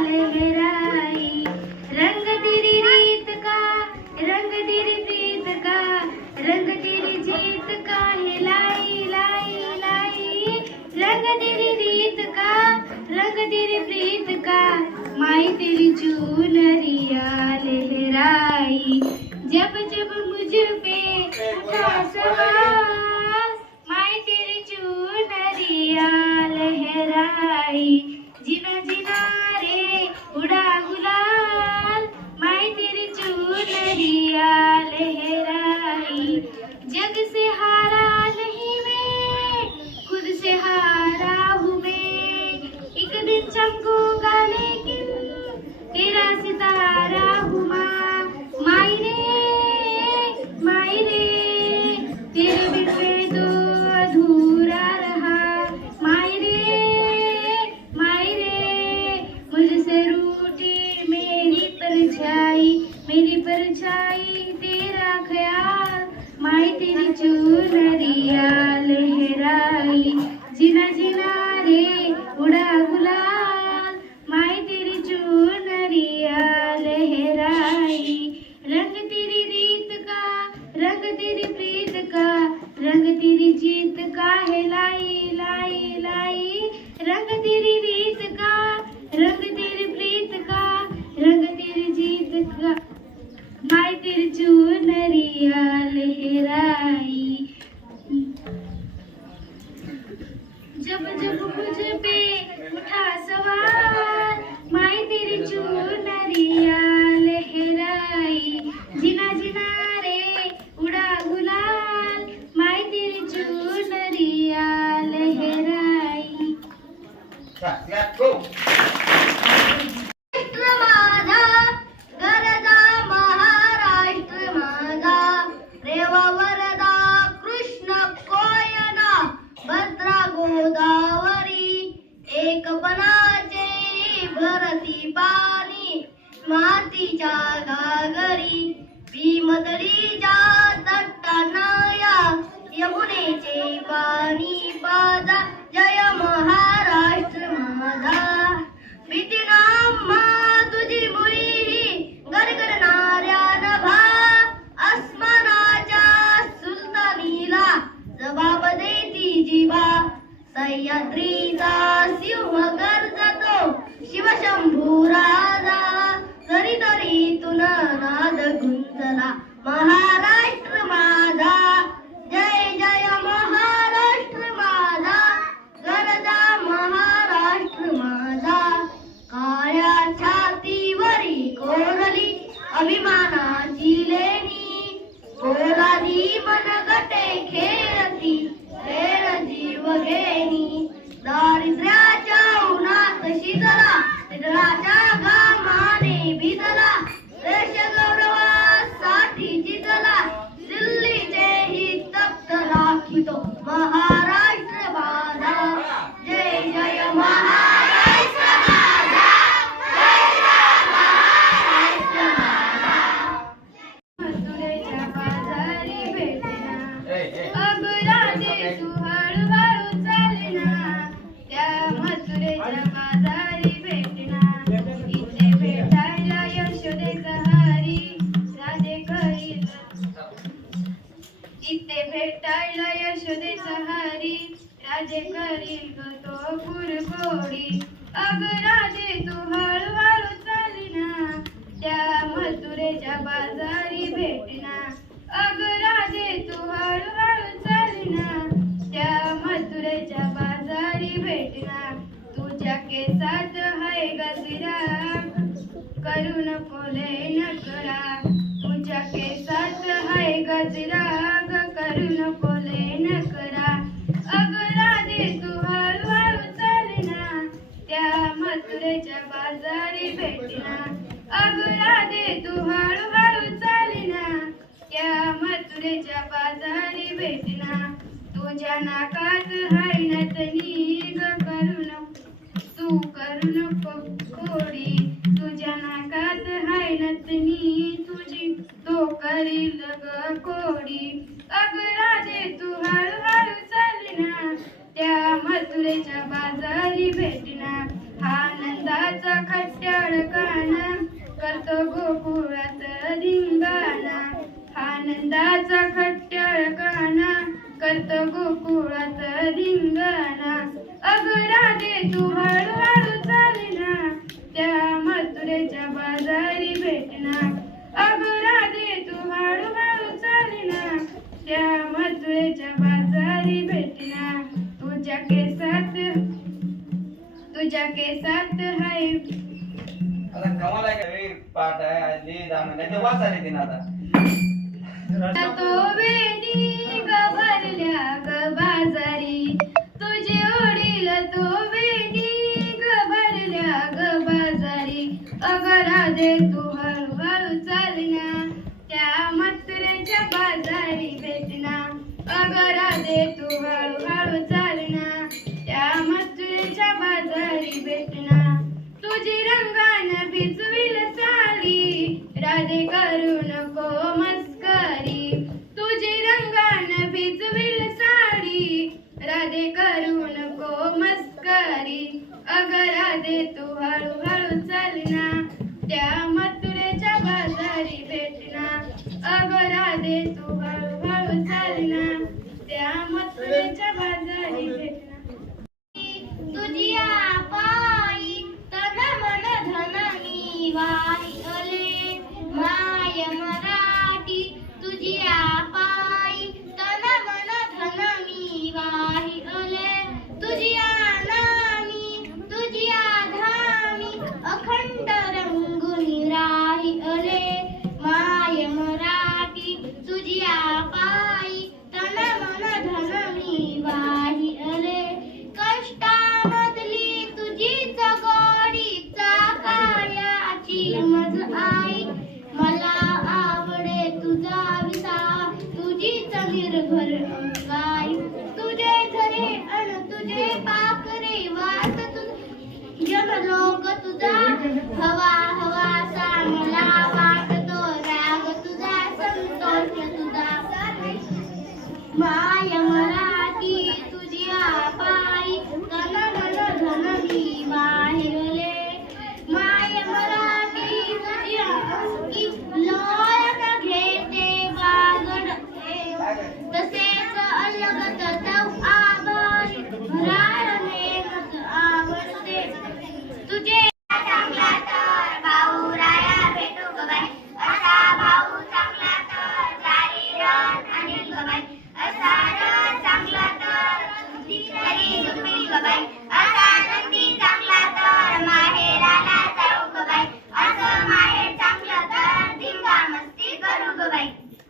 लहराई रंग तेरी रीत का, रंग तेरी प्रीत का, रंग तेरी जीत का लाई लाई लाई। रंग तेरी रीत का, रंग तेरी प्रीत का, माई तेरी चूनरिया लहराई जब जब मुझ माई तेरी चूनरिया लहराई मेरी परछाई तेरा ख्याल माई तेरी चूनरिया लहराई। जिना जिना मातीच्या घागरी भीमतरीच्या तट्टानाया यमुनेचे पाणी पाजा जय महाराष्ट्र माझा. भीतीनाम्हा महाराष्ट्र माझा जय जय महाराष्ट्र माझा गरजा महाराष्ट्र माझा. काळ्या छातीवरी कोरली अभिमानाची लेणी पोलादी मनगटे खेळ इथे भेटायला सहारी. राजे करील ग तो कुरघोडी अग राजे तू हळूहळू चालना. त्या मथुरेच्या बाजारी भेटना. अग राजे तू हळूहळू चालना. त्या मथुरेच्या बाजारी भेटना. तुझ्या केसात हाय गजरा. करू नको लय नकरा तुझ्या केसात हाय गजरा. तुझ्या नाकात हाय नतनी ग करू नको तू करू नको खोडी तुझ्या नाकात हाय नतनी तुझी. तो करील ग कोडी. अग राजे तू हळूहळू चालना. त्या मथुरेच्या बाजारी भेटना. हा काना करतो गोकुळात रिंगाना आनंदाचा धिंगाणा. अग राधे तू हळूहळू चालना त्या मथुरेच्या बाजारी भेटना अग राधे तू हळूहळू चालना त्या मथुरेच्या बाजारी भेटना तुझ्या केसात तुझ्या केसात हाय. आता कमाल आहे का रे? पाठ आहे आज लिहित आम्ही नाही वाच आले तिनं आता. तो वेणी गभरल्या ग भेटना राधे तू हळूहळू चालना त्या मथुरेच्या बाजारी भेटना तुझिया पायी तन मन धननी वाही मा